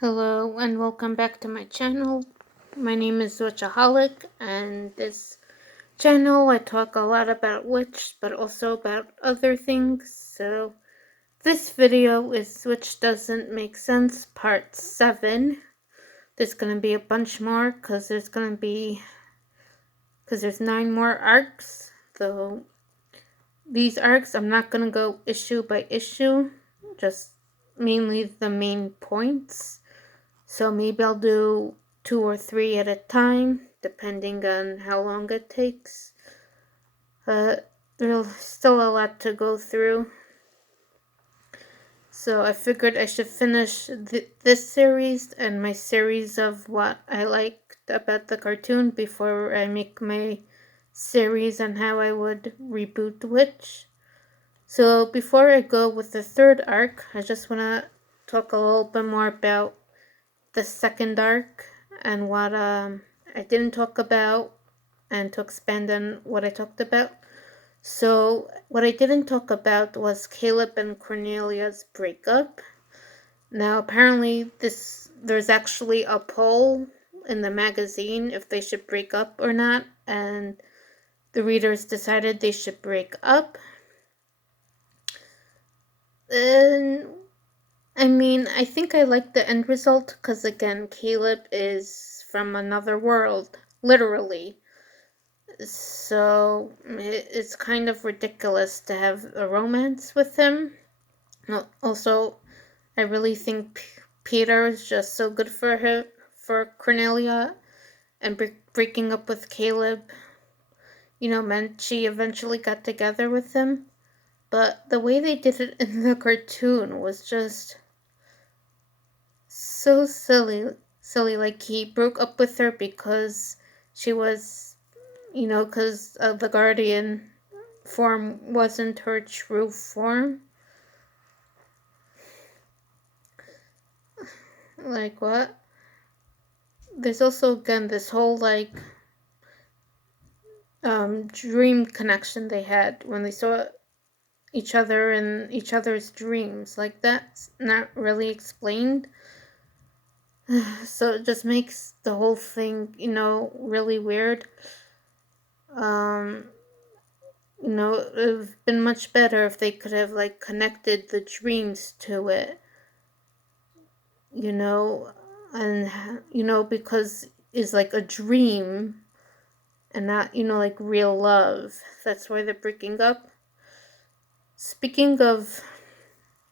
Hello and welcome back to my channel. My name is w.i.t.c.h.aholic, and this channel I talk a lot about witch but also about other things. So this video is Witch Doesn't Make Sense part 7. There's going to be a bunch more because there's 9 more arcs. So these arcs I'm not going to go issue by issue, just mainly the main points. So maybe I'll do 2 or 3 at a time, depending on how long it takes. There's still a lot to go through. So I figured I should finish this series and my series of what I liked about the cartoon before I make my series on how I would reboot Witch. So before I go with the third arc, I just want to talk a little bit more about the second arc and what I didn't talk about, and to expand on what I talked about. So what I didn't talk about was Caleb and Cornelia's breakup. Now apparently there's actually a poll in the magazine if they should break up or not, and the readers decided they should break up. And I think I like the end result because, again, Caleb is from another world, literally. So it's kind of ridiculous to have a romance with him. Also, I really think Peter is just so good for Cornelia, and breaking up with Caleb, meant she eventually got together with him. But the way they did it in the cartoon was just so silly. Like, he broke up with her because she was, because the guardian form wasn't her true form. Like, what? There's also, again, this whole, dream connection they had when they saw each other in each other's dreams. Like, that's not really explained. So it just makes the whole thing, really weird. It would have been much better if they could have, connected the dreams to it, and, because it's like a dream and not, real love. That's why they're breaking up. Speaking of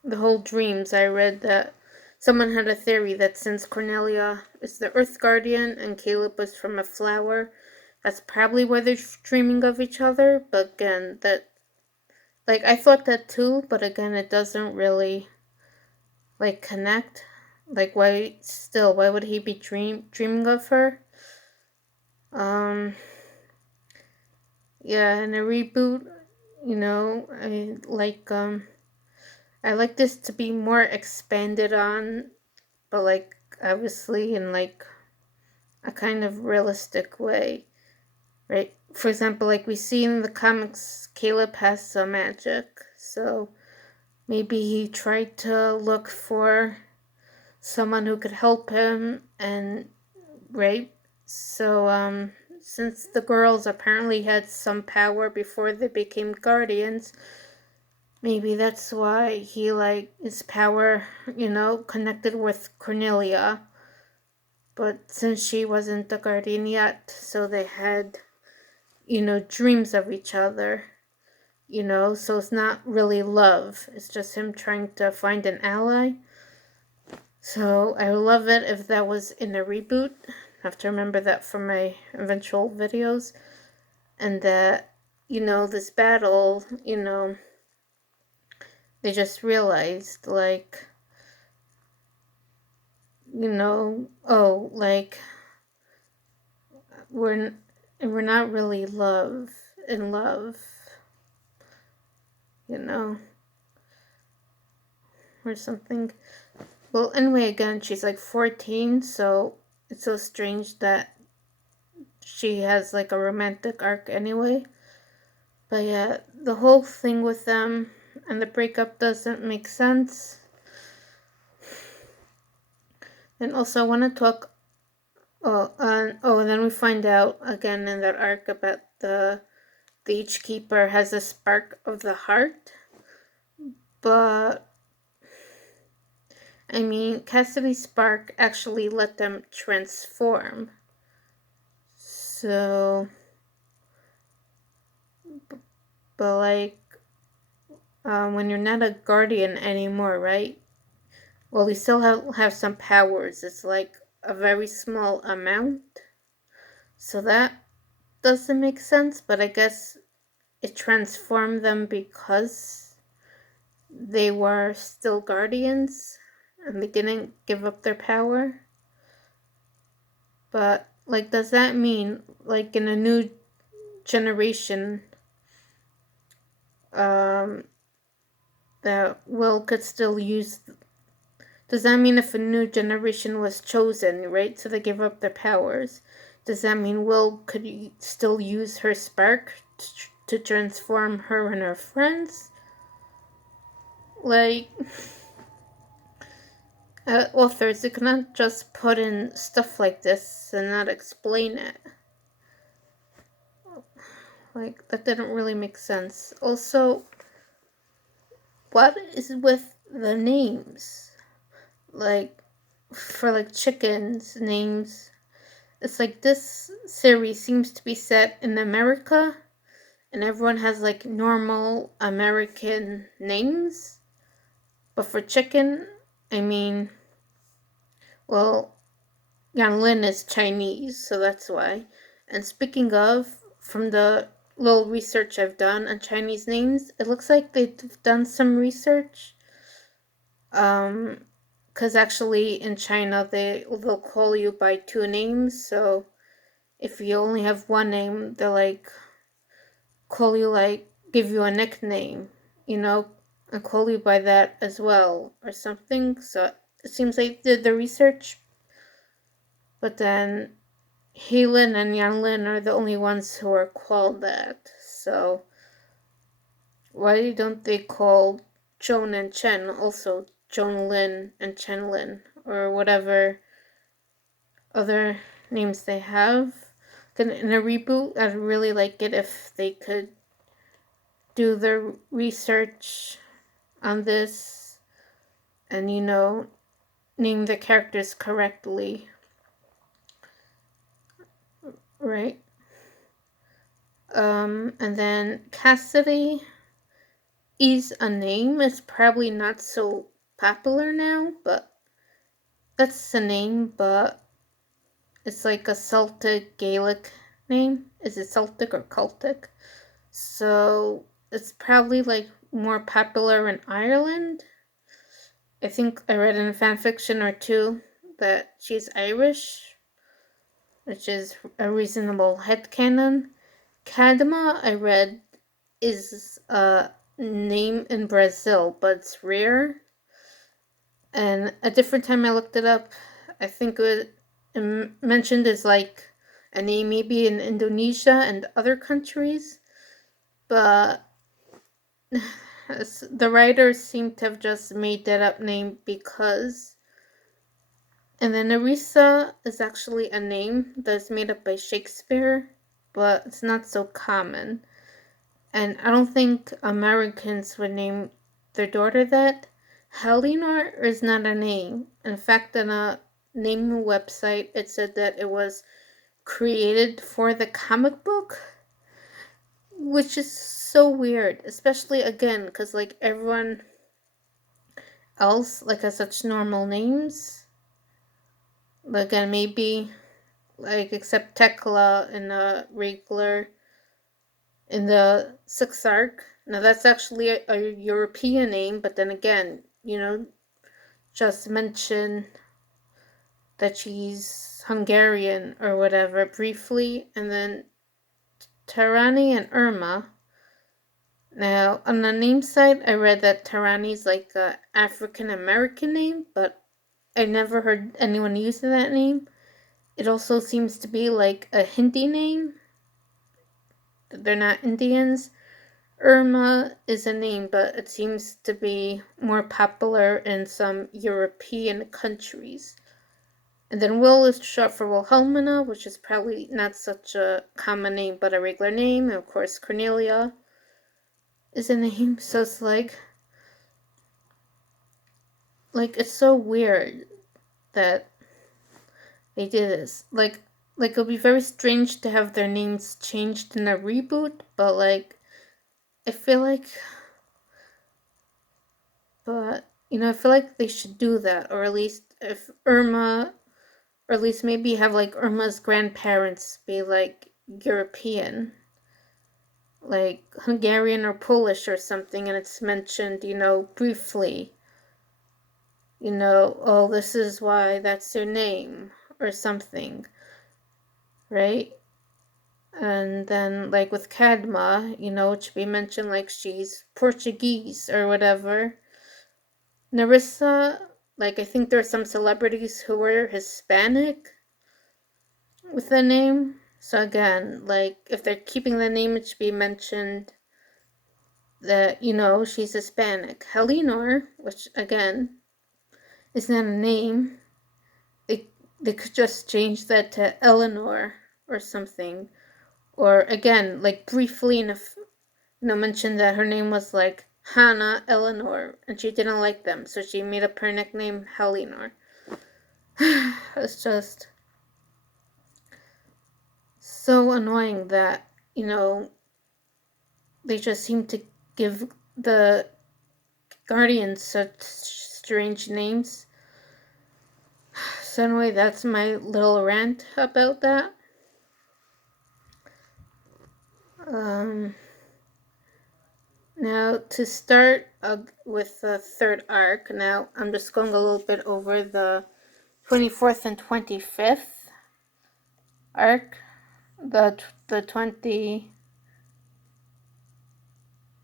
the whole dreams, I read that someone had a theory that since Cornelia is the Earth Guardian and Caleb was from a flower, that's probably why they're dreaming of each other. But again, I thought that too, but again, it doesn't really, connect. Why would he be dreaming of her? Yeah, in a reboot, I like this to be more expanded on, but, obviously in, a kind of realistic way, right? For example, we see in the comics, Caleb has some magic, so maybe he tried to look for someone who could help him, and, right? So, since the girls apparently had some power before they became guardians, maybe that's why he, his power, connected with Cornelia. But since she wasn't the guardian yet, so they had, dreams of each other, so it's not really love. It's just him trying to find an ally. So I would love it if that was in a reboot. I have to remember that for my eventual videos. And that, this battle, they just realized, oh, we're not really in love, or something. Well, anyway, again, she's 14, so it's so strange that she has a romantic arc anyway. But yeah, the whole thing with them and the breakup doesn't make sense. And also, I want to talk. And then we find out again in that arc about the Each Keeper has a spark of the heart, but I mean, Cassidy's spark actually let them transform. So, but like, when you're not a guardian anymore, right? Well, you still have some powers. It's like a very small amount. So that doesn't make sense, but I guess it transformed them because they were still guardians and they didn't give up their power. But, like, does that mean, like, in a new generation, um, that Will could still use. Does that mean if a new generation was chosen, right, so they give up their powers, does that mean Will could still use her spark to transform her and her friends? Like, authors, you cannot just put in stuff like this and not explain it. Like, that didn't really make sense. Also, what is with the names? Like, for like chickens, names. It's like this series seems to be set in America, and everyone has like normal American names. But for chicken, I mean, well, Yan Lin is Chinese, so that's why. And speaking of, from the little research I've done on Chinese names, it looks like they've done some research. Because actually in China they'll call you by two names, so if you only have one name, they'll like call you, like, give you a nickname, and call you by that as well or something. So it seems like they did the research, but then Heilin and Yanlin are the only ones who are called that. So why don't they call Joan and Chen also Joan Lin and Chen Lin, or whatever other names they have? Then in a reboot, I'd really like it if they could do the research on this and, name the characters correctly, right? And then Cassidy is a name. It's probably not so popular now, but that's the name, but it's like a Celtic Gaelic name. Is it Celtic or Celtic? So it's probably like more popular in Ireland. I think I read in a fanfiction or two that she's Irish, which is a reasonable headcanon. Kadma, I read, is a name in Brazil, but it's rare. And a different time I looked it up, I think it mentioned as like a name maybe in Indonesia and other countries, but the writers seem to have just made that up name because. And then Nerissa is actually a name that's made up by Shakespeare, but it's not so common. And I don't think Americans would name their daughter that. Helinor is not a name. In fact, on a naming website, it said that it was created for the comic book, which is so weird, especially again, because like everyone else like has such normal names. But again, maybe like except Tekla and Regler in the sixth arc. Now that's actually a European name, but then again, just mention that she's Hungarian or whatever briefly, and then Tarani and Irma. Now on the name side, I read that Tarani's like a African American name, but I never heard anyone use that name. It also seems to be like a Hindi name. They're not Indians. Irma is a name, but it seems to be more popular in some European countries. And then Will is short for Wilhelmina, which is probably not such a common name, but a regular name. And of course, Cornelia is a name. So it's like it's so weird that they did this. It'll be very strange to have their names changed in a reboot, but I feel like, I feel like they should do that, or at least if Irma, or at least maybe have Irma's grandparents be European, like Hungarian or Polish or something, and it's mentioned, briefly, oh, this is why that's your name, or something, right? And then, with Kadma, it should be mentioned she's Portuguese or whatever. Narissa, I think there are some celebrities who were Hispanic with the name. So again, if they're keeping the name, it should be mentioned that, she's Hispanic. Helinor, which again is not a name, they could just change that to Eleanor or something. Or again, briefly enough, mention that her name was Hannah Eleanor and she didn't like them, so she made up her nickname Helinor. It's just so annoying that, they just seem to give the Guardians such strange names. So anyway, that's my little rant about that. Now to start with the third arc, now I'm just going a little bit over the 24th and 25th arc. The 20,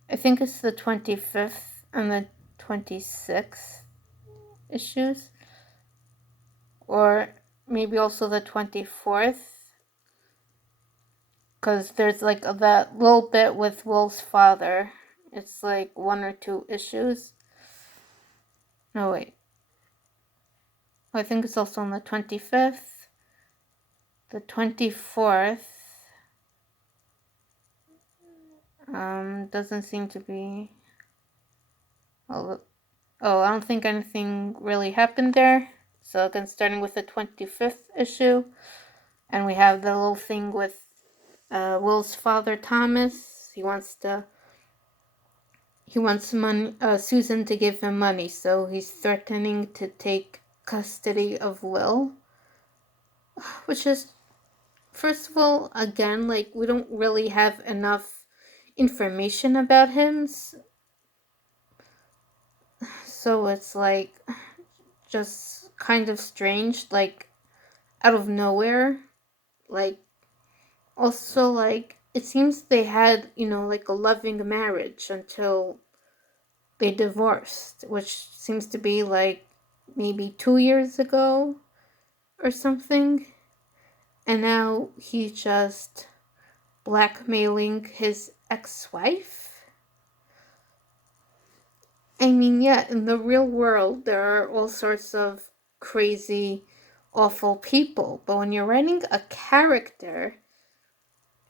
I think it's the 25th and the 26th issues, or maybe also the 24th, because there's that little bit with Will's father. It's 1 or 2 issues. No, wait. I think it's also on the 25th. The 24th doesn't seem to be. Oh, I don't think anything really happened there. So again, starting with the 25th issue, and we have the little thing with Will's father, Thomas. He wants money, Susan to give him money, so he's threatening to take custody of Will, which is, first of all, again, we don't really have enough information about him, so it's just kind of strange, out of nowhere. Also, it seems they had, a loving marriage until they divorced, which seems to be maybe 2 years ago or something. And now he's just blackmailing his ex-wife. I mean, yeah, in the real world, there are all sorts of crazy, awful people. But when you're writing a character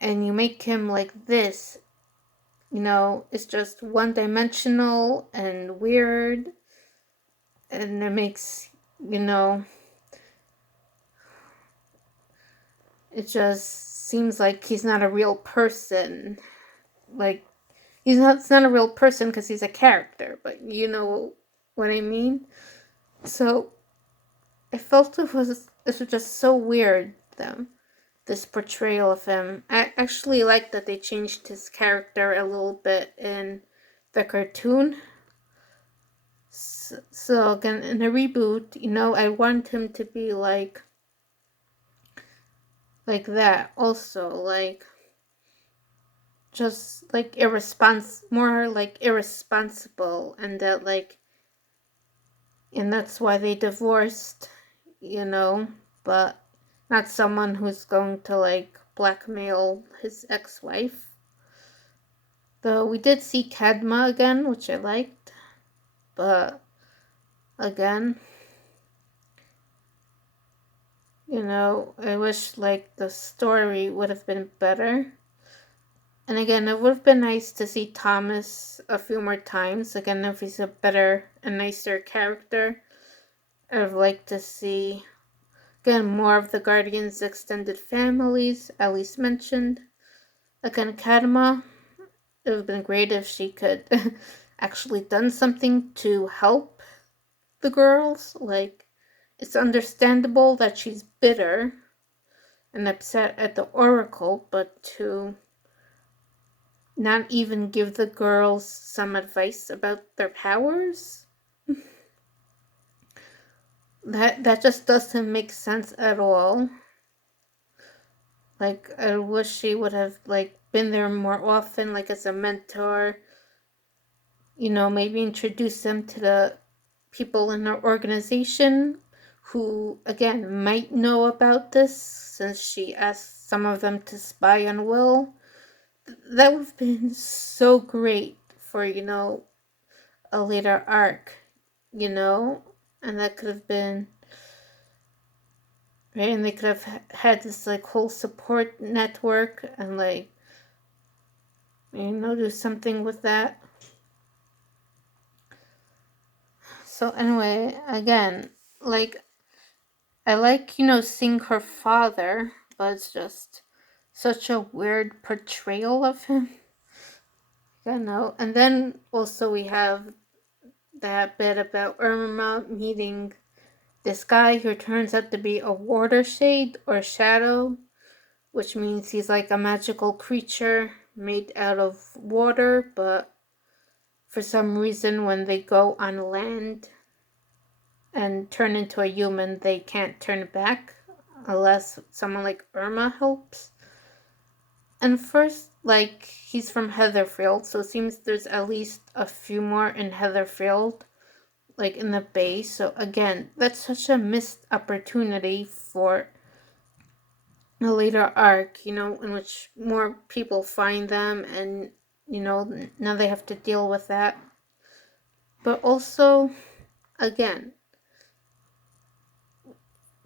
and you make him like this, it's just one-dimensional and weird. And it makes, it just seems like he's not a real person. It's not a real person because he's a character, but you know what I mean? So I felt this was just so weird, this portrayal of him. I actually like that they changed his character a little bit in the cartoon. So again, in a reboot, I want him to be like that also, just more irresponsible, and that and that's why they divorced, but not someone who's going to blackmail his ex-wife. Though we did see Kadma again, which I liked, but again, I wish like the story would have been better. And again, it would have been nice to see Thomas a few more times. Again, if he's a better and nicer character, I would like to see, again, more of the Guardians' extended families, at least mentioned. Again, Kadma, it would have been great if she could actually done something to help the girls. Like, it's understandable that she's bitter and upset at the Oracle, but to not even give the girls some advice about their powers? That just doesn't make sense at all. Like, I wish she would have like been there more often, like as a mentor. Maybe introduce them to the people in our organization who, again, might know about this, since she asked some of them to spy on Will. That would have been so great for, a later arc, and that could have been right, and they could have had this like whole support network and like do something with that. So anyway, again, like I like seeing her father, but it's just such a weird portrayal of him. And then also we have that bit about Irma meeting this guy who turns out to be a water shade or shadow, which means he's like a magical creature made out of water, but for some reason when they go on land and turn into a human, they can't turn back unless someone like Irma helps. And first, like, he's from Heatherfield, so it seems there's at least a few more in Heatherfield, like in the base. So again, that's such a missed opportunity for a later arc, in which more people find them, and now they have to deal with that. But also, again,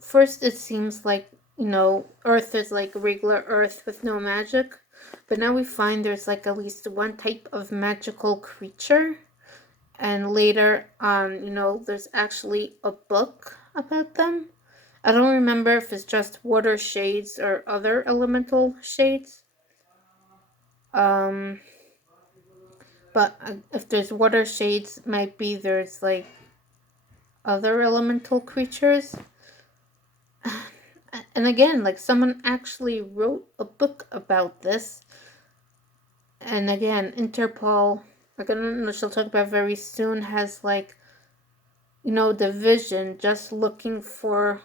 first it seems like Earth is like regular Earth with no magic, but now we find there's like at least one type of magical creature, and later on there's actually a book about them. I don't remember if it's just water shades or other elemental shades. Um, but if there's water shades, might be there's like other elemental creatures. And again, like someone actually wrote a book about this. And again, Interpol, which I'll talk about very soon, has like division just looking for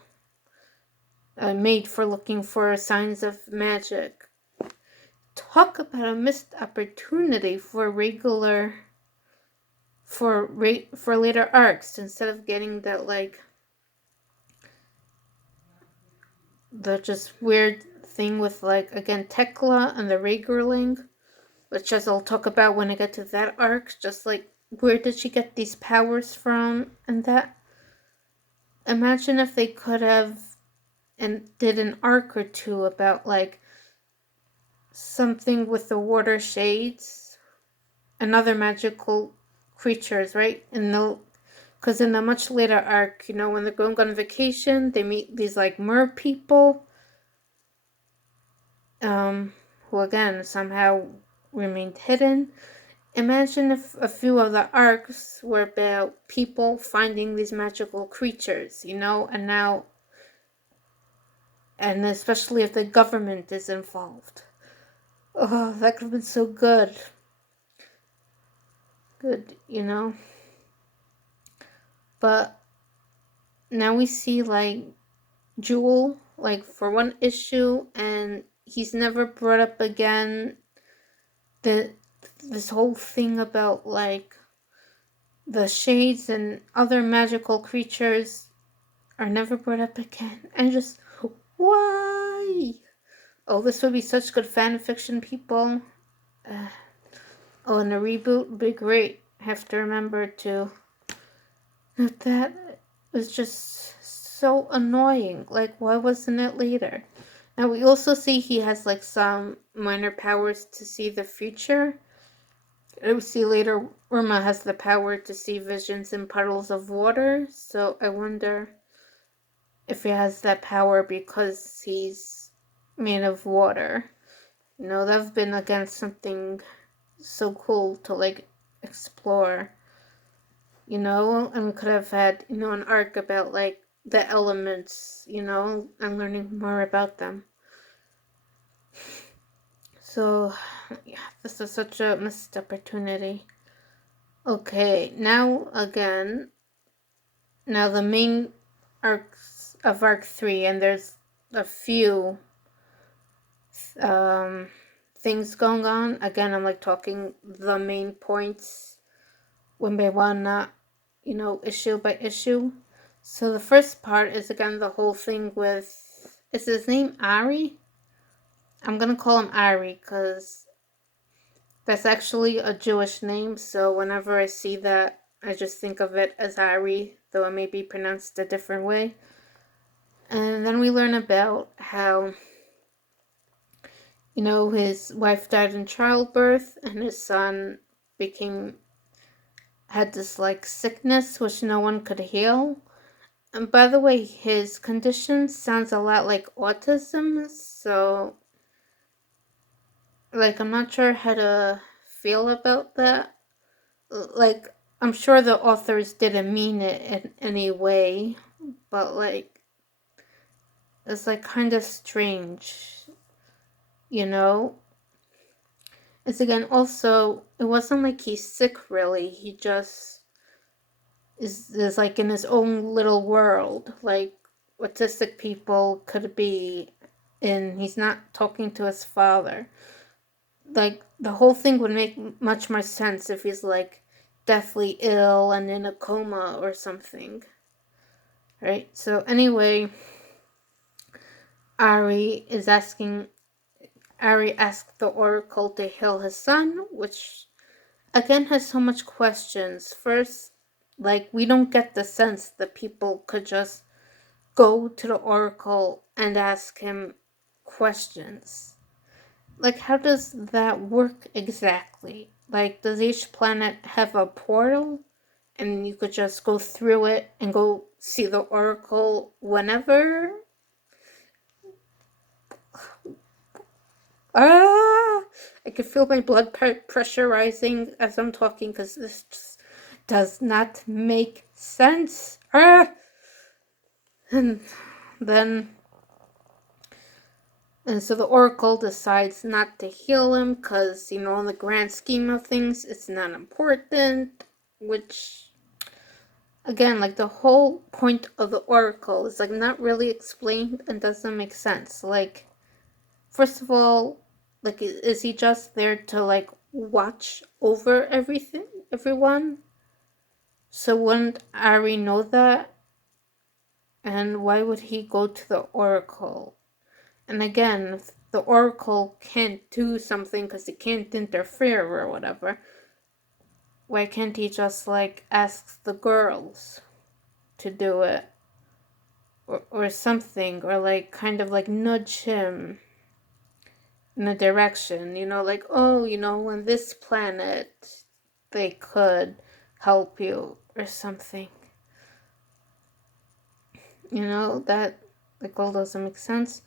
made for looking for signs of magic. Talk about a missed opportunity for later arcs, instead of getting that like the just weird thing with like again Tekla and the Ragerling, which as I'll talk about when I get to that arc. Just like, where did she get these powers from? And that, imagine if they could have and did an arc or two about like something with the water shades and other magical creatures, right? Because in the much later arc, when they're going on vacation, they meet these like mer people, who again somehow remained hidden. Imagine if a few of the arcs were about people finding these magical creatures, and especially if the government is involved. Oh, that could have been so good. Good. But now we see like Jewel, like for one issue, and he's never brought up again. This whole thing about like the shades and other magical creatures are never brought up again. And just, why? Oh, this would be such good fan fiction, people. And a reboot would be great. I have to remember to note that. It was just so annoying. Like, why wasn't it later? Now, we also see he has, like, some minor powers to see the future. We see later Irma has the power to see visions in puddles of water, so I wonder if he has that power because he's made of water. You know, that's been, again, something so cool to, like, explore. You know, and we could have had, you know, an arc about, like, the elements, you know, and learning more about them. So, yeah, this is such a missed opportunity. Okay, now again, now the main arcs of Arc 3, and there's a few things going on. Again, I'm like talking the main points when by one, not, you know, issue by issue. So the first part is again the whole thing with, is his name Ari? I'm gonna call him Ari because that's actually a Jewish name, so whenever I see that, I just think of it as Ari, though it may be pronounced a different way. And then we learn about how, you know, his wife died in childbirth and his son had this, like, sickness which no one could heal. And by the way, his condition sounds a lot like autism, so, like, I'm not sure how to feel about that. Like, I'm sure the authors didn't mean it in any way, but, like, it's, like, kind of strange, you know? It's, again, also, it wasn't like he's sick, really. He just is like in his own little world, like autistic people could be, and he's not talking to his father. Like, the whole thing would make much more sense if he's, like, deathly ill and in a coma or something. Right? So, anyway, Ari asked the Oracle to heal his son, which again has so much questions. First, like, we don't get the sense that people could just go to the Oracle and ask him questions. Like, how does that work exactly? Like, does each planet have a portal and you could just go through it and go see the Oracle whenever? Ah! I can feel my blood pressure rising as I'm talking because this just does not make sense. Ah! And then, and so the Oracle decides not to heal him because, you know, in the grand scheme of things, it's not important. Which, again, like, the whole point of the Oracle is, like, not really explained and doesn't make sense. Like, first of all, like, is he just there to, like, watch over everyone? So wouldn't Ari know that? And why would he go to the Oracle? And again, if the Oracle can't do something because it can't interfere or whatever, why can't he just, like, ask the girls to do it? Or something, or, like, kind of, like, nudge him in a direction, you know, like, oh, you know, on this planet, they could help you, or something. You know, that, like, all doesn't make sense.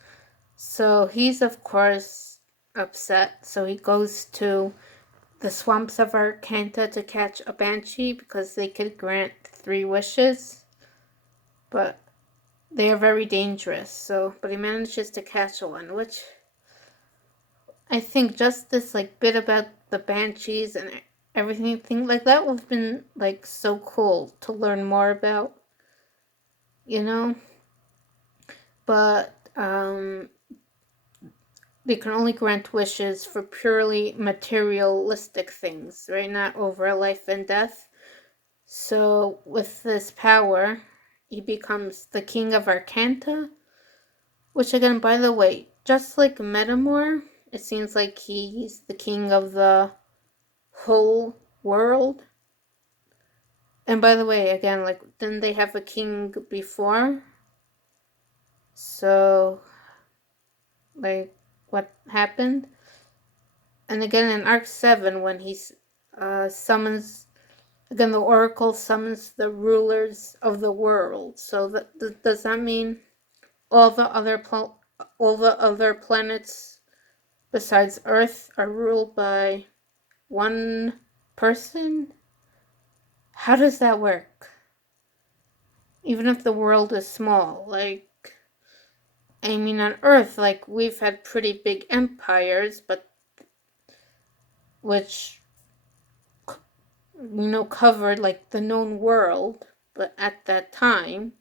So he's, of course, upset, so he goes to the swamps of Arcanta to catch a banshee because they could grant 3 wishes, but they are very dangerous. So, but he manages to catch one, which I think just this, like, bit about the banshees and everything like that would have been, like, so cool to learn more about, you know. But they can only grant wishes for purely materialistic things, right? Not over life and death. So with this power, he becomes the king of Arcanta, which, again, by the way, just like Metamor, it seems like he's the king of the whole world. And by the way, again, like, didn't they have a king before? So, like, what happened? And again, in Arc 7, when he summons, again, the Oracle summons the rulers of the world. So, does that mean all the other planets besides Earth are ruled by one person? How does that work? Even if the world is small, like, I mean, on Earth, like, we've had pretty big empires, but which, covered, like, the known world, but at that time.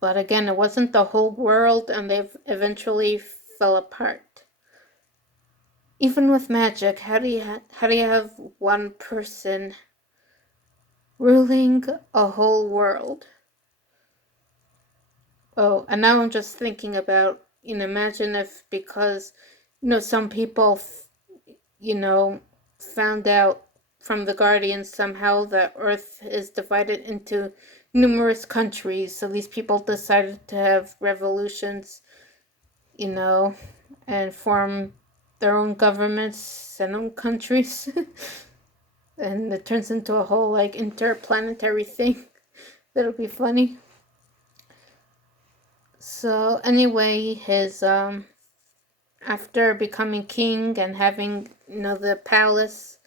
But again, it wasn't the whole world, and they eventually fell apart. Even with magic, how do you have one person ruling a whole world? Oh, and now I'm just thinking about, imagine if, because, some people, found out from the Guardians somehow that Earth is divided into numerous countries, so these people decided to have revolutions, and form their own governments and own countries. And it turns into a whole, like, interplanetary thing. That'll be funny. So anyway, his after becoming king and having, the palace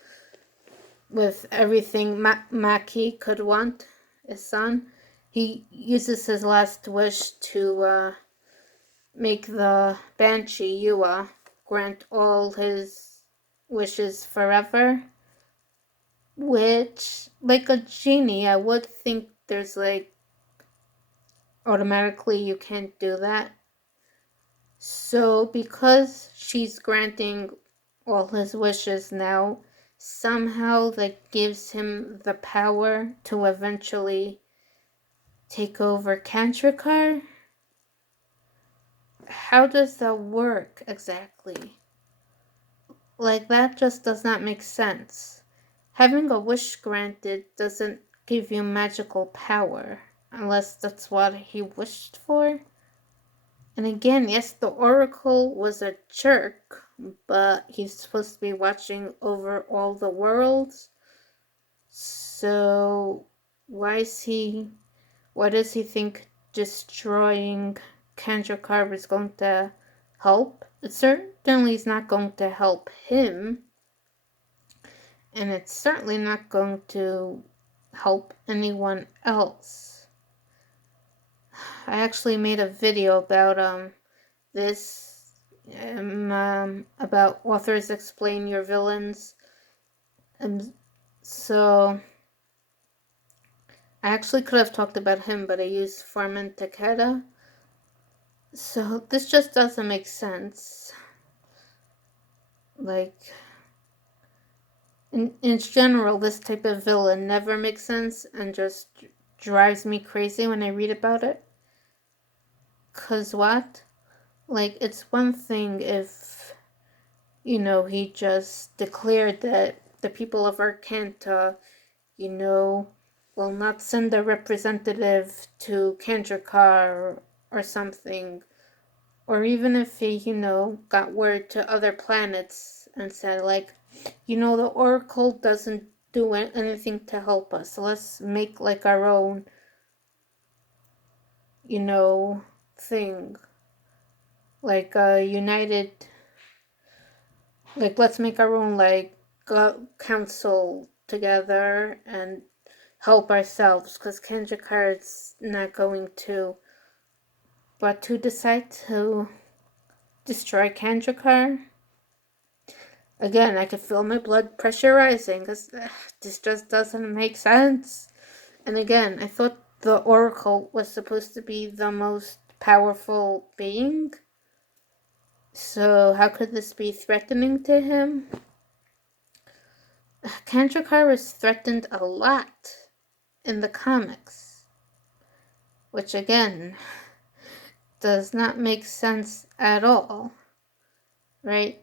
with everything Maki could want, his son, he uses his last wish to make the Banshee Yua grant all his wishes forever. Which, like a genie, I would think there's, like, automatically you can't do that. So, because she's granting all his wishes now, somehow that gives him the power to eventually take over Kantrakar? How does that work exactly? Like, that just does not make sense. Having a wish granted doesn't give you magical power, unless that's what he wished for. And again, yes, the Oracle was a jerk, but he's supposed to be watching over all the worlds. So why does he think destroying Kandrakar is going to help? It certainly is not going to help him, and it's certainly not going to help anyone else. I actually made a video about this, about authors explain your villains, and so I actually could have talked about him, but I used Farman Takeda. So this just doesn't make sense. Like, in general, this type of villain never makes sense and just drives me crazy when I read about it. 'Cause what? Like, it's one thing if, he just declared that the people of Arcanta, will not send a representative to Kandrakar or something. Or even if he, got word to other planets and said, like, the Oracle doesn't do anything to help us. So let's make, like, our own, thing. Like a united, like, let's make our own, like, council together and help ourselves. Because Kenjakar's not going to. But to decide to destroy Kandrakar? Again, I could feel my blood pressure rising because this just doesn't make sense. And again, I thought the Oracle was supposed to be the most powerful being. So how could this be threatening to him? Kandrakar was threatened a lot in the comics. Which again, does not make sense at all. Right?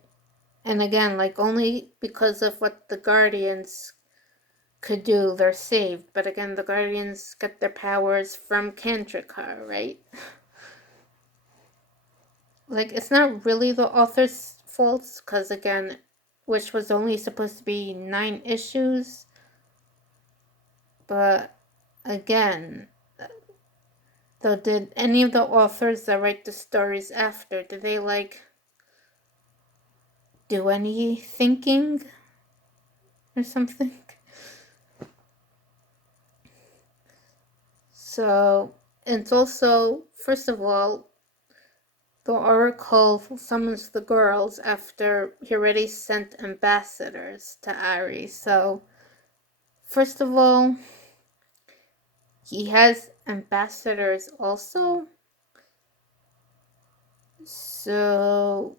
And again, like, only because of what the Guardians could do, they're saved. But again, the Guardians get their powers from Kandrakar, right? like, it's not really the author's fault, because again, which was only supposed to be 9 issues, but again, though, did any of the authors that write the stories after, did they, like, do any thinking or something? So, it's also, first of all, the Oracle summons the girls after he already sent ambassadors to Ari. So, first of all, he has ambassadors also. So,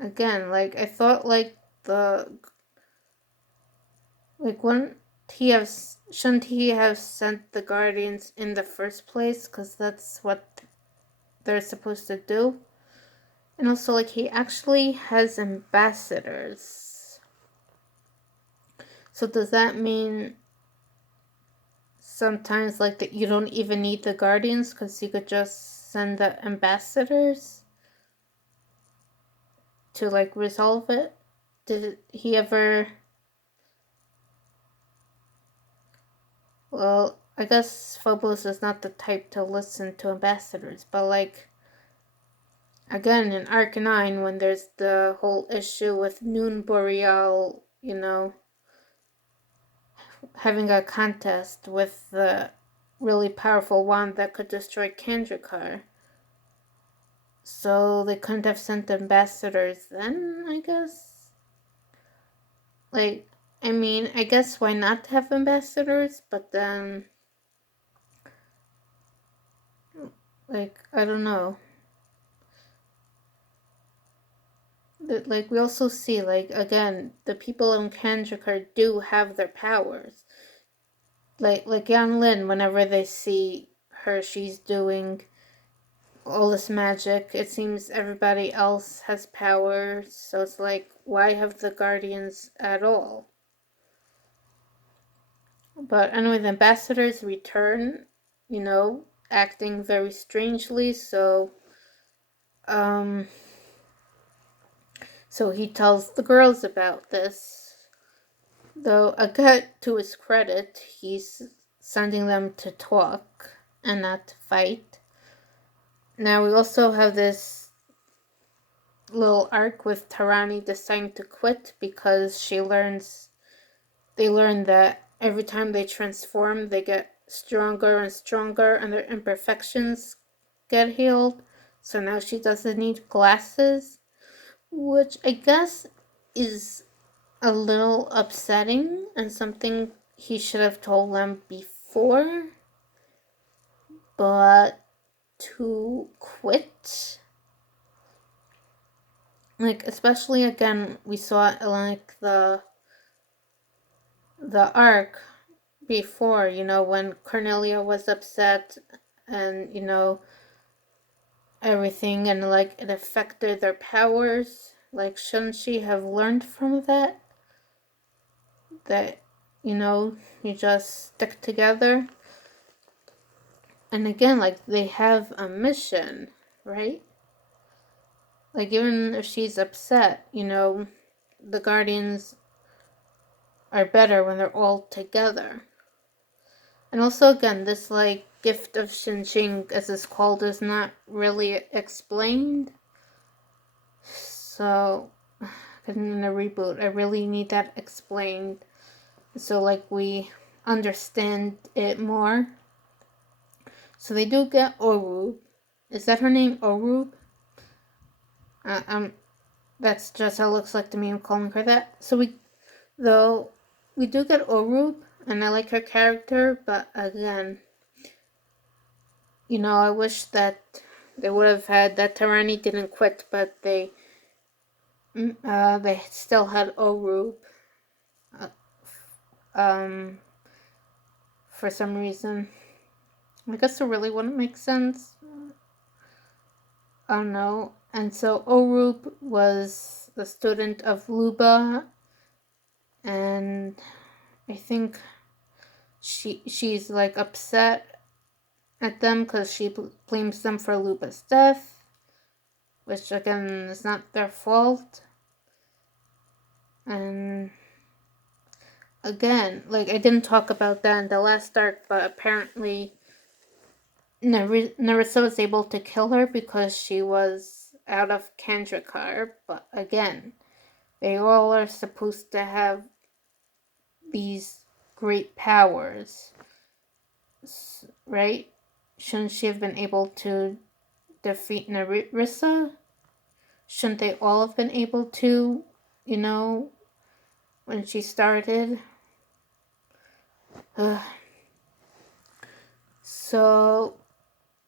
again, like, I thought, like, wouldn't he have, shouldn't he have sent the Guardians in the first place? Because that's what they're supposed to do. And also, like, he actually has ambassadors. So does that mean sometimes, like, that you don't even need the Guardians because you could just send the ambassadors to, like, resolve it? Did he ever... Well, I guess Phobos is not the type to listen to ambassadors, but, like, again, in Arc 9, when there's the whole issue with Noon Boreal, having a contest with the really powerful wand that could destroy Kandrakar. So they couldn't have sent ambassadors then, I guess? Like, I mean, I guess why not have ambassadors, but then, like, I don't know. Like, we also see, like, again, the people in Kandrakar do have their powers. Like Yang Lin, whenever they see her, she's doing all this magic. It seems everybody else has powers, so it's like, why have the Guardians at all? But anyway, the ambassadors return, acting very strangely, so he tells the girls about this. Though, again, to his credit, he's sending them to talk and not to fight. Now, we also have this little arc with Tarani deciding to quit because they learn that every time they transform, they get stronger and stronger and their imperfections get healed. So now she doesn't need glasses, which I guess is a little upsetting and something he should have told them before. But to quit, like, especially again, we saw it like the arc before, when Cornelia was upset and, everything, and, like, it affected their powers. Like, shouldn't she have learned from that? That, you just stick together? And again, like, they have a mission, right? Like, even if she's upset, the Guardians are better when they're all together. And also, again, this, like, gift of Xinjing, as it's called, is not really explained. So, in a reboot, I really need that explained. So, like, we understand it more. So they do get Orub. Is that her name, Orub? That's just how it looks like to me. I'm calling her that. So we do get Orub, and I like her character, but again, I wish that they would have had that Tarani didn't quit, but they still had Orub. For some reason, I guess it really wouldn't make sense. I don't know. And so Orub was the student of Luba, and I think she's like upset at them because she blames them for Lupa's death, which again is not their fault. And again, like, I didn't talk about that in the last arc, but apparently Narissa was able to kill her because she was out of Kandrakar. But again, they all are supposed to have these great powers, right? Shouldn't she have been able to defeat Narissa? Shouldn't they all have been able to, when she started? So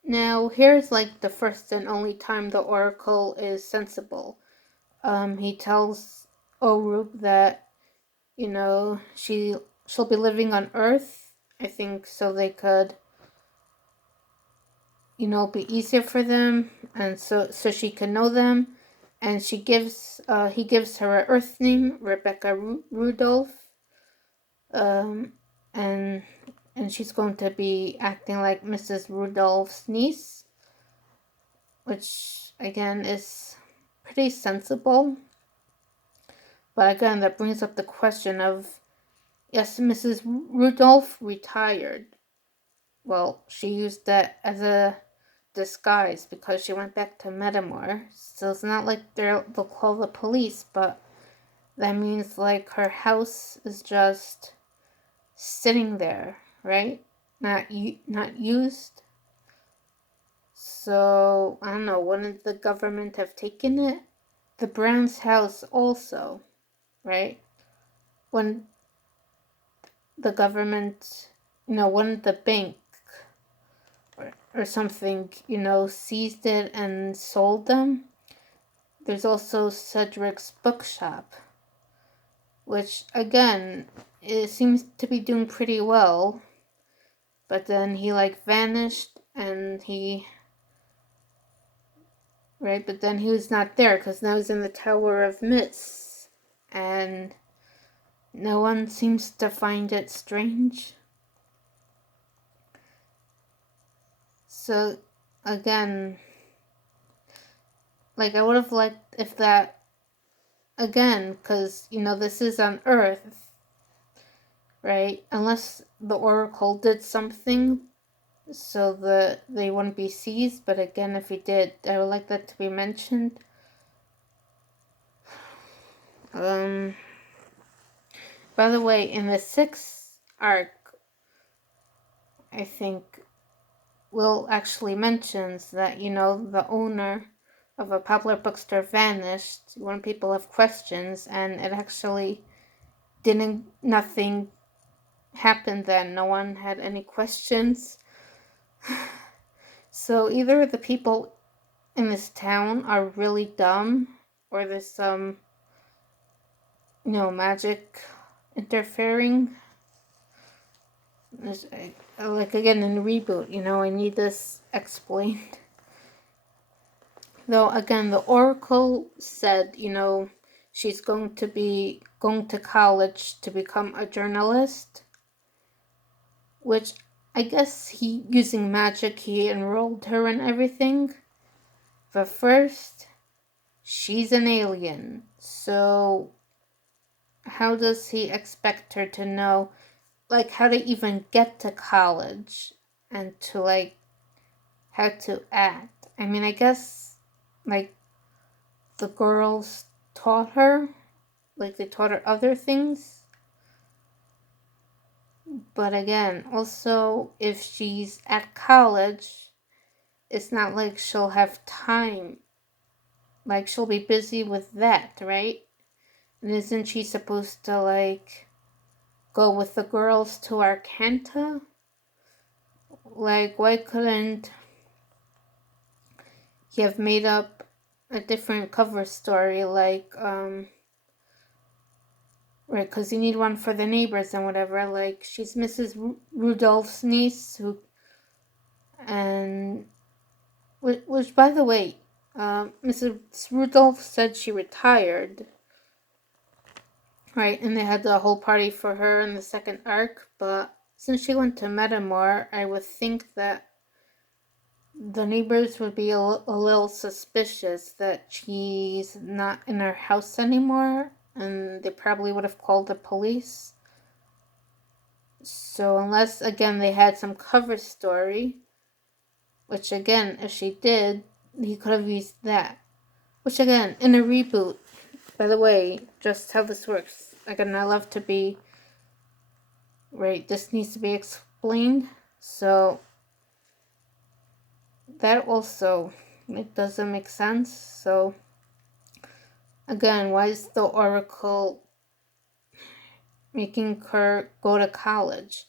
now here's like the first and only time the Oracle is sensible. He tells Orub that, she'll be living on Earth, I think, so they could, be easier for them, and so she can know them. And he gives her an Earth name, Rebecca Rudolph, and she's going to be acting like Mrs. Rudolph's niece, which again is pretty sensible. But again, that brings up the question of, yes, Mrs. Rudolph retired. Well, she used that as a disguise because she went back to Metamore. So it's not like they'll call the police, but that means like her house is just sitting there, right? Not used. So I don't know. Wouldn't the government have taken it? The Browns' house also, right? When the government, wouldn't the bank or something, seized it and sold them? There's also Cedric's bookshop, which again, it seems to be doing pretty well. But then he like vanished, and but then he was not there because now he's in the Tower of Mist, and no one seems to find it strange. So again, like, I would have liked if that, again, because this is on Earth, right? Unless the Oracle did something so that they wouldn't be seized. But again, if he did, I would like that to be mentioned. By the way, in the 6th arc, I think Will actually mentions that, the owner of a popular bookstore vanished when people have questions, and it actually nothing happened then. No one had any questions. So either the people in this town are really dumb, or there's some, magic interfering. Like, again, in the reboot, I need this explained. Though, again, the Oracle said, she's going to college to become a journalist, which I guess using magic, he enrolled her and everything. But first, she's an alien, so how does he expect her to know, like, how to even get to college and to, like, how to act? I mean, I guess, like, the girls taught her, like, they taught her other things. But again, also, if she's at college, it's not like she'll have time. Like, she'll be busy with that, right? And isn't she supposed to, like, go with the girls to Arcanta? Like, why couldn't he have made up a different cover story, like, right, because you need one for the neighbors and whatever, like, she's Mrs. Rudolph's niece, and, which, by the way, Mrs. Rudolph said she retired, right, and they had the whole party for her in the 2nd arc, but since she went to Metamore, I would think that the neighbors would be a little suspicious that she's not in her house anymore, and they probably would have called the police. So unless, again, they had some cover story, which, again, if she did, he could have used that. Which, again, in a reboot, by the way, just how this works. Again, I love to be, right, this needs to be explained. So that also, it doesn't make sense. So again, why is the Oracle making her go to college?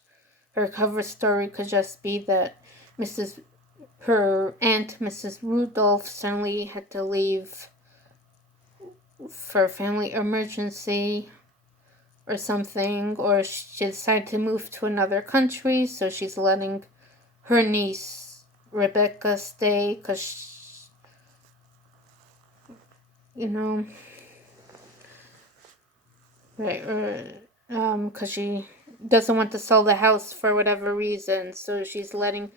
Her cover story could just be that her aunt, Mrs. Rudolph, suddenly had to leave for a family emergency or something, or she decided to move to another country, so she's letting her niece Rebecca stay because, right, or because she doesn't want to sell the house for whatever reason, so she's letting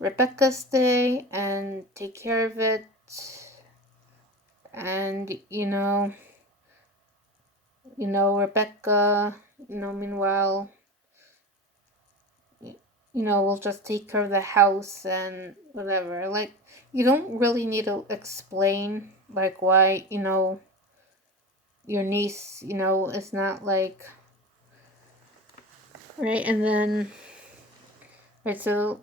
Rebecca stay and take care of it, and Rebecca, meanwhile, we'll just take care of the house and whatever. Like, you don't really need to explain, like, why, your niece, is not like, right, and then, right, so,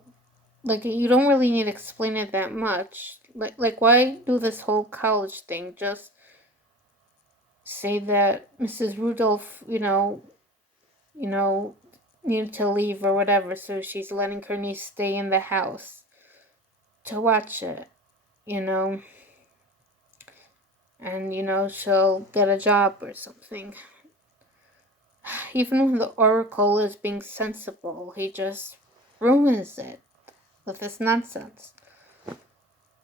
like, you don't really need to explain it that much. Like, why do this whole college thing? Just say that Mrs. Rudolph, needed to leave or whatever, so she's letting her niece stay in the house to watch it, and she'll get a job or something. Even when the Oracle is being sensible, he just ruins it with this nonsense.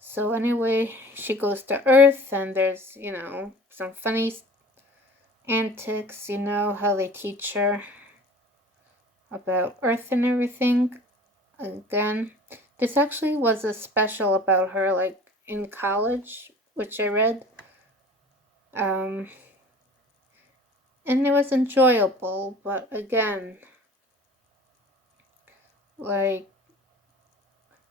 So anyway, she goes to Earth, and there's, some funny antics, how they teach her about Earth and everything. Again, this actually was a special about her, like, in college, which I read. And it was enjoyable, but again, like,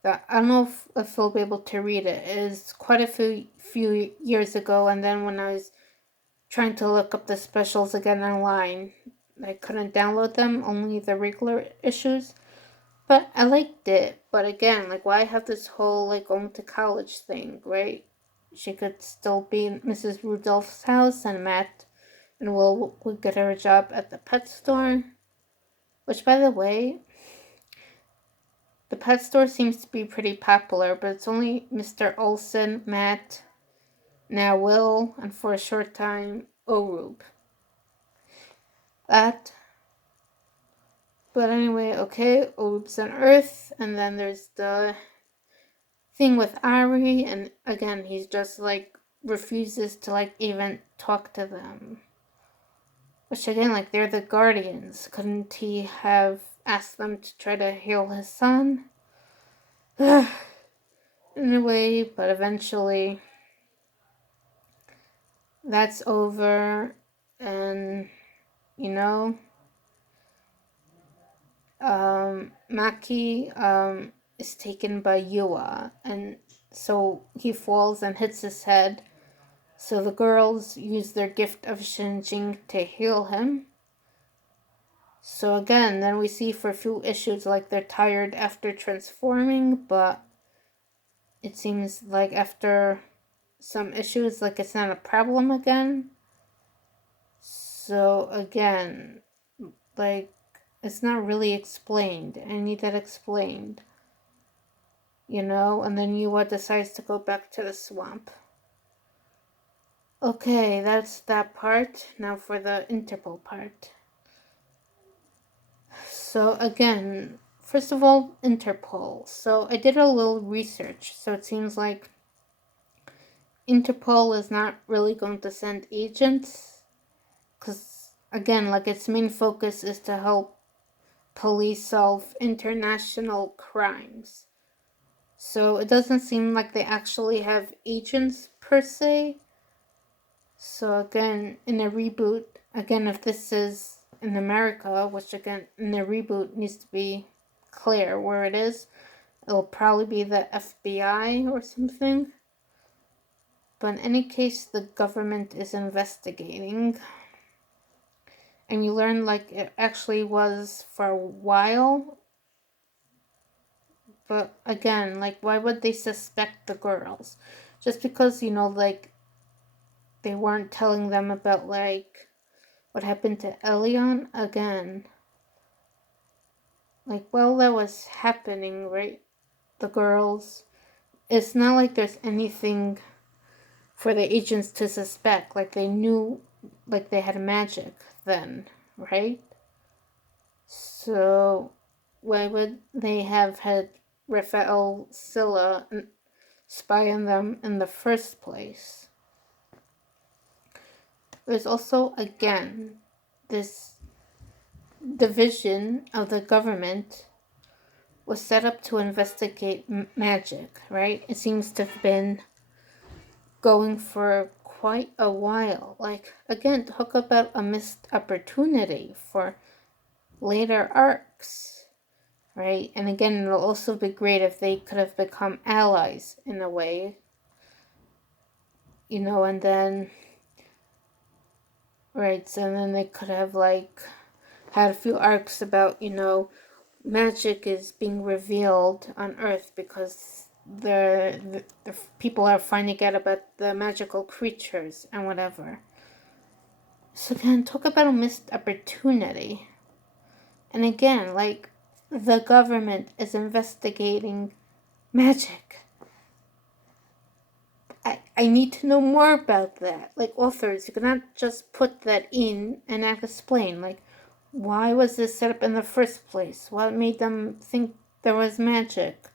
I don't know if I'll be able to read it. It is quite a few years ago, and then when I was trying to look up the specials again online, I couldn't download them, only the regular issues. But I liked it. But again, like, why have this whole, like, going to college thing, right? She could still be in Mrs. Rudolph's house, and Matt and Will would get her a job at the pet store. Which, by the way, the pet store seems to be pretty popular, but it's only Mr. Olson, Matt, now Will, and for a short time, Orub. But anyway, okay, Orub's on Earth, and then there's the thing with Ari, and again, he's just, like, refuses to, like, even talk to them. Which, again, like, they're the guardians. Couldn't he have asked them to try to heal his son? Anyway, but eventually that's over, and Maki is taken by Yua, and so he falls and hits his head. So the girls use their gift of Shinjing to heal him. So again, then we see for a few issues, like, they're tired after transforming, but it seems like after some issues, like, it's not a problem again. So again, like, it's not really explained. I need that explained. And then Yua decides to go back to the swamp. Okay, that's that part. Now for the Interpol part. So again, first of all, Interpol. So I did a little research. So it seems like Interpol is not really going to send agents, because, again, like, its main focus is to help police solve international crimes. So it doesn't seem like they actually have agents per se. So again, in a reboot, again, if this is in America, which again, in a reboot needs to be clear where it is, it'll probably be the FBI or something. But in any case, the government is investigating. And you learn like it actually was for a while. But again, like why would they suspect the girls? Just because, like they weren't telling them about like what happened to Elion again. Like while that was happening, right? The girls, it's not like there's anything for the agents to suspect. Like they knew, like they had magic then, right? So why would they have had Raphael Scylla spy on them in the first place? There's also, again, this division of the government was set up to investigate magic, right? It seems to have been going for quite a while. Like, again, talk about a missed opportunity for later arcs, right? And again, it'll also be great if they could have become allies in a way, and then, right, so then they could have, like, had a few arcs about, magic is being revealed on Earth because the people are finding out about the magical creatures and whatever. So again, talk about a missed opportunity. And again, like, the government is investigating magic. I need to know more about that. Like, authors, you cannot just put that in and not explain. Like, why was this set up in the first place? What made them think there was magic?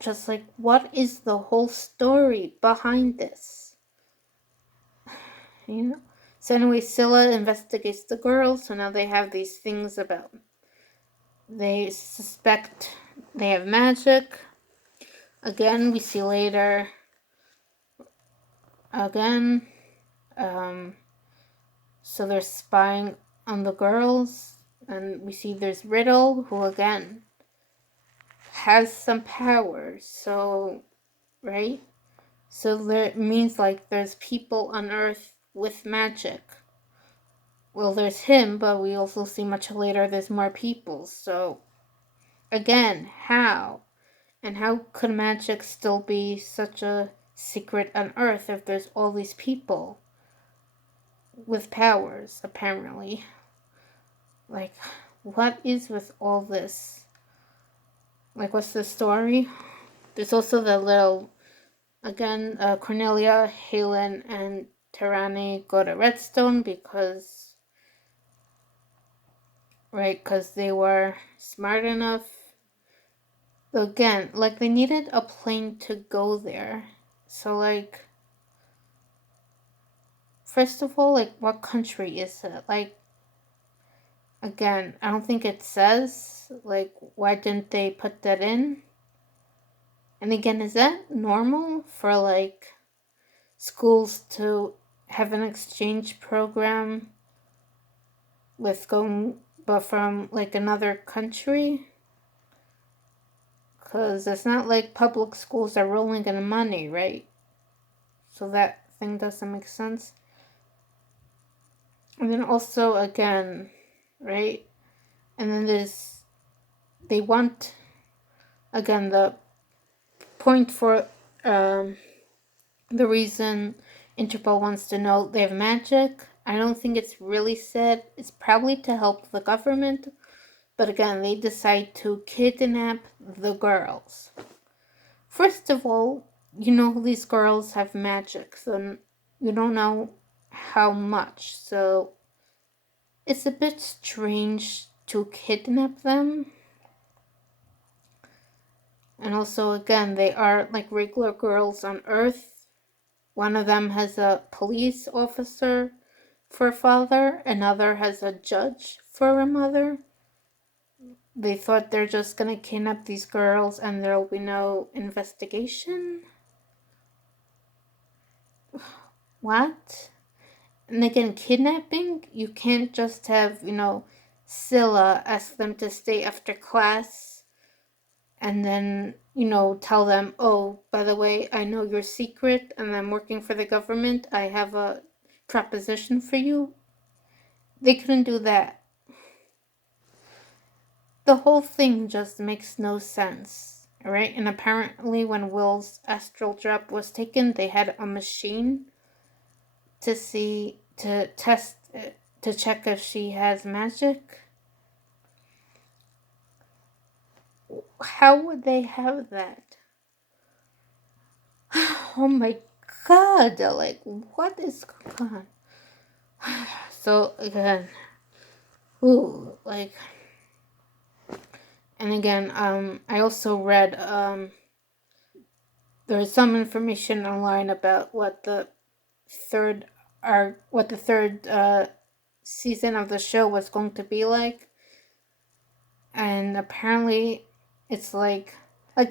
Just like, what is the whole story behind this? So anyway, Scylla investigates the girls, so now they have these things about, they suspect they have magic. Again, we see later, again, so they're spying on the girls, and we see there's Riddle, who again has some powers, so, right? So there means like there's people on Earth with magic. Well, there's him, but we also see much later there's more people, so again, how? And how could magic still be such a secret on Earth if there's all these people with powers, apparently? Like, what is with all this? Like, what's the story? There's also the little, again, Cornelia, Halen, and Tarani go to Redstone because, right, because they were smart enough. Again, like, they needed a plane to go there. So, like, first of all, like, what country is it? Like, again, I don't think it says. Like, why didn't they put that in? And again, is that normal for, like, schools to have an exchange program with going, but from, like, another country? Because it's not like public schools are rolling in money, right? So that thing doesn't make sense. And then also, again, right? And then they want, again, the point for the reason Interpol wants to know they have magic. I don't think it's really said. It's probably to help the government. But again, they decide to kidnap the girls. First of all, these girls have magic, so you don't know how much. So it's a bit strange to kidnap them. And also, again, they are like regular girls on Earth. One of them has a police officer for a father, another has a judge for a mother. they thought they're just gonna kidnap these girls and there'll be no investigation. What? And again, kidnapping, you can't just have, Scylla ask them to stay after class and then, tell them, oh, by the way, I know your secret and I'm working for the government. I have a proposition for you. They couldn't do that. The whole thing just makes no sense, right? And apparently, when Will's astral drop was taken, they had a machine to test it, to check if she has magic. How would they have that? Oh my god, like, what is going on? So, again, ooh, like, and again, I also read, there's some information online about what the third season of the show was going to be like, and apparently it's like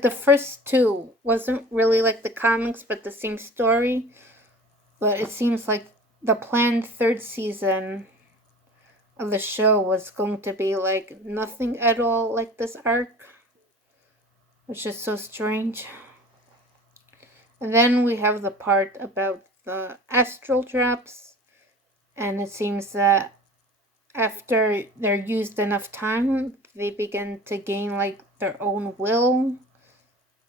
the first two wasn't really like the comics but the same story, but it seems like the planned third season of the show was going to be like nothing at all like this arc, which is so strange. And then we have the part about the astral drops, and it seems that after they're used enough time, they begin to gain like their own will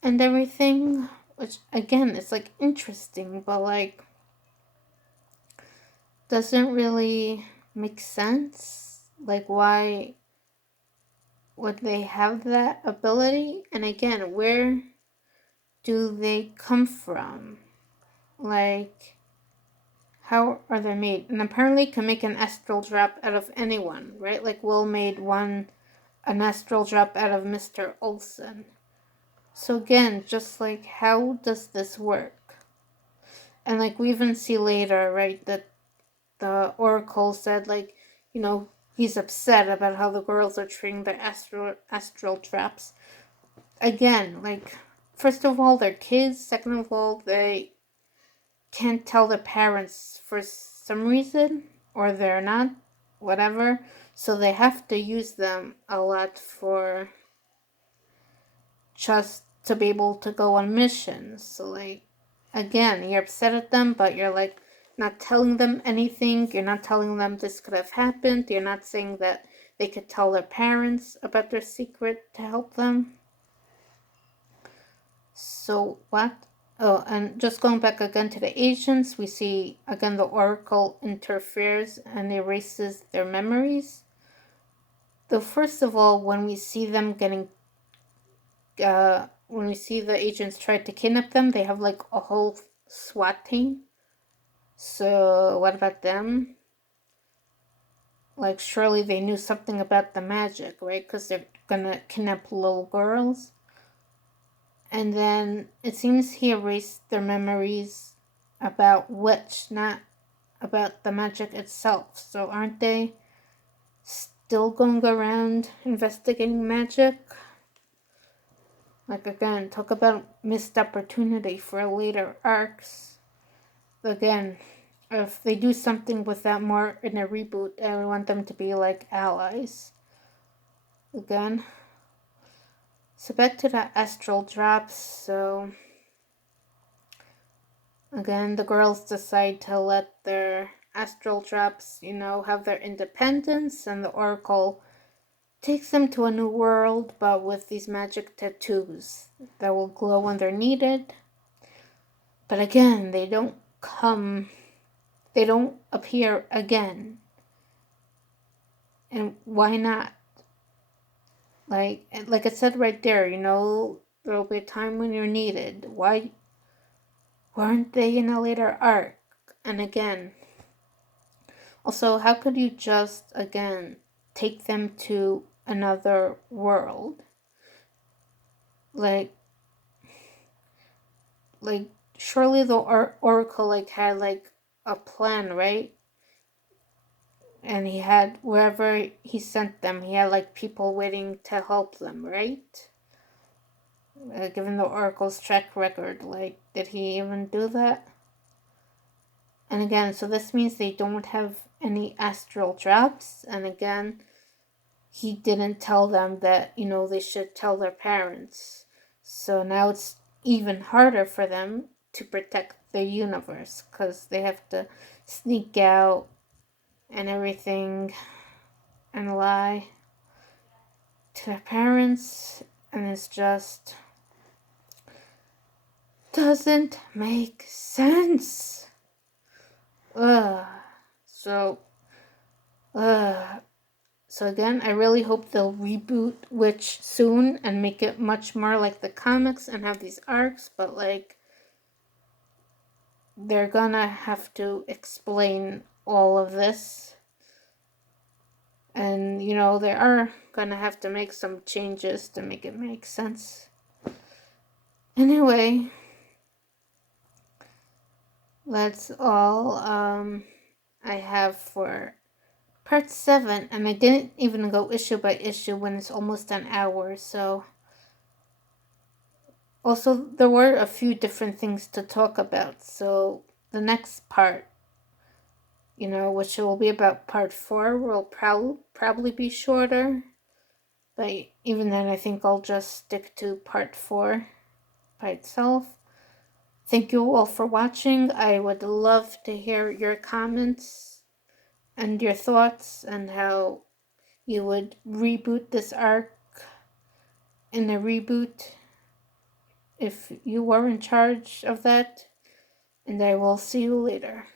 and everything. Which again, it's like interesting, but like doesn't really make sense. Like, why would they have that ability? And again, where do they come from? Like, how are they made? And apparently can make an astral drop out of anyone, right? Like Will made an astral drop out of Mr. Olsen. So again, just like, how does this work? And like we even see later, right, that the Oracle said, like, he's upset about how the girls are treating their astral traps. Again, like, first of all, they're kids. Second of all, they can't tell their parents for some reason, or they're not, whatever. So they have to use them a lot for just to be able to go on missions. So, like, again, you're upset at them, but you're like not telling them anything. You're not telling them this could have happened. You're not saying that they could tell their parents about their secret to help them. So, what? Oh, and just going back again to the agents, we see again the Oracle interferes and erases their memories. Though, first of all, when we see them getting when we see the agents try to kidnap them, they have like a whole SWAT team. So what about them? Like, surely they knew something about the magic, right? Because they're gonna kidnap little girls. And then it seems he erased their memories about witch, not about the magic itself. So aren't they still going around investigating magic? Like, again, talk about missed opportunity for later arcs. Again, if they do something with that more in a reboot, I want them to be like allies. Again. So back to the astral drops. So again, the girls decide to let their astral drops, have their independence, and the Oracle takes them to a new world, but with these magic tattoos that will glow when they're needed. But again, they don't appear again. And why not? Like it said right there, there'll be a time when you're needed. Why weren't they in a later arc? And again, also, how could you just, again, take them to another world? Like surely the Oracle, like, had, like, a plan, right? and he had, wherever he sent them, he had like people waiting to help them, right? Given the Oracle's track record, like, did he even do that? And again, so this means they don't have any astral drops, and again, he didn't tell them that, they should tell their parents. So now it's even harder for them to protect the universe, because they have to sneak out and everything and lie to their parents, and it's just doesn't make sense. Ugh. So, ugh. So again, I really hope they'll reboot Witch soon and make it much more like the comics and have these arcs, but like, they're gonna have to explain all of this. And, they are gonna have to make some changes to make it make sense. Anyway, that's all I have for part 7. And I didn't even go issue by issue when it's almost an hour, so. Also, there were a few different things to talk about, so the next part, which will be about part 4, will probably be shorter. But even then, I think I'll just stick to part 4 by itself. Thank you all for watching. I would love to hear your comments and your thoughts and how you would reboot this arc in a reboot if you were in charge of that. And I will see you later.